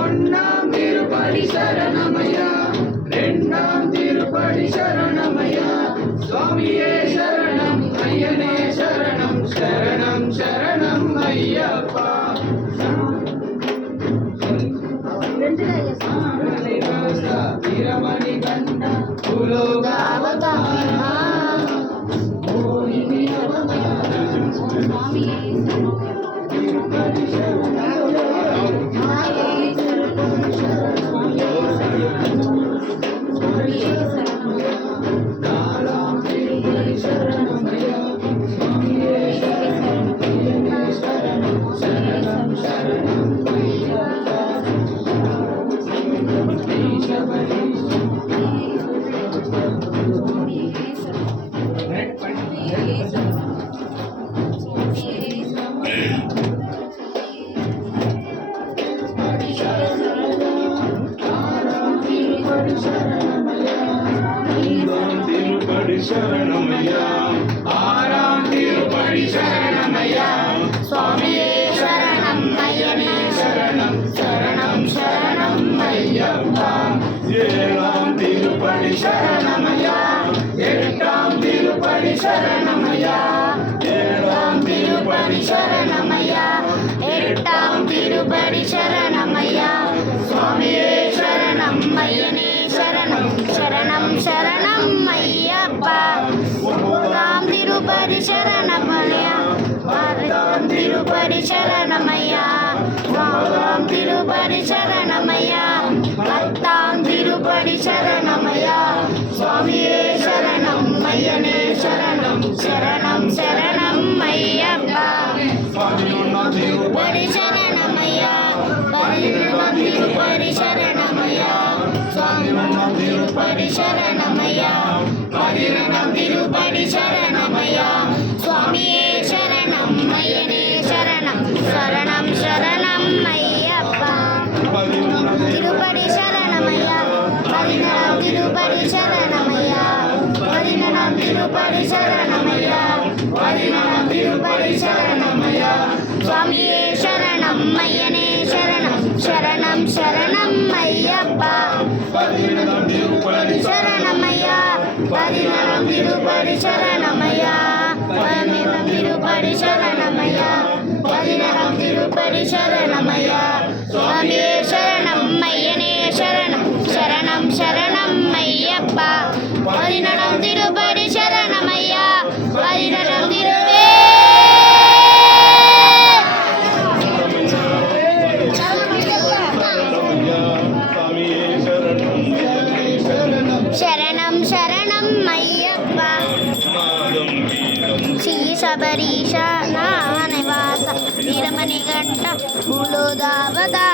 ஒன்னாம் திருப்படி சரணமையா, ரெண்டாம் திருப்படி சரணமையா, சுவாமியே சரணம் ஐயனே சரணம், சரணம் சரணம் ஐயப்பா. வீரமணி கண்ட புலோகாவதார மோகினி அவதார திருப்படி நாலாம் திருப்படி சரணமையா, சுவாமியே சரணம் ஐயனே சரணம், சரணம் சரணம் ஐயப்பா. சரணமையா, ஆறாம் திருப்படி சரணமையா, சுவாமியே சரணம் ஐயனே சரணம், சரணம் சரணம் ஐயப்பா. ஏழாம் திருப்படி சரணமையா, எட்டாம் திருப்படி சரணமையா, ஏழாம் திருப்படி சரணமையா, எட்டாம் திருப்படி சரணமையா, சுவாமியே சரணம் ஐயனே சரணம், சரணம் சரணம் ஐயப்பா. ஒன்பதாம் திருப்படி சரணமையா, பத்தாம் திருப்படி சரணமையா, ஒன்பதாம் திருப்படி சரணமையா, பத்தாம் திருப்படி சரணமையா, சுவாமியே சரணம் ஐயனே சரணம், சரணம் சரணம் ஐயப்பா. பதினொன்றாம் திருப்படி சரணமையா, பதினொன்றாம் திருப்படி சரணமையா, பதினொன்றாம் திருப்படி சரணமையா, பதினொன்றாம் திருப்படி சரணமையா, சுவாமியே சரணம் ஐயனே சரணம், சரணம் சரணம் ஐயப்பா. திருப்படி சரணமையா, பதினொன்றாம் திருப்படி சரணமையா, பதினொன்றாம் திருப்படி சரணமையா, பதினொன்றாம் திருப்படி சரணமையா, சுவாமியே சரணம் ஐயனே சரணம், சரணம் சரணம் ஐயப்பா. பதினொன்றாம் திருப்படி சரணமையா, பதினொன்றாம் திருப்படி சரணமையா, பதினொன்றாம் திருப்படி சரணமையா, பதினொன்றாம் திருப்படி சரணமையா, சுவாமியே சரணம் ஐயனே சரணம், சரணம் சரணம் ஐயப்பா. பதினொன்றாம் திருப்படி சரணமையா, பதினொன்றாம் திருப்படி శరణం శరణం అయ్యప్ప. శ్రీ శబరీష నా నివాస వీరమణి గంట భూలోదావదా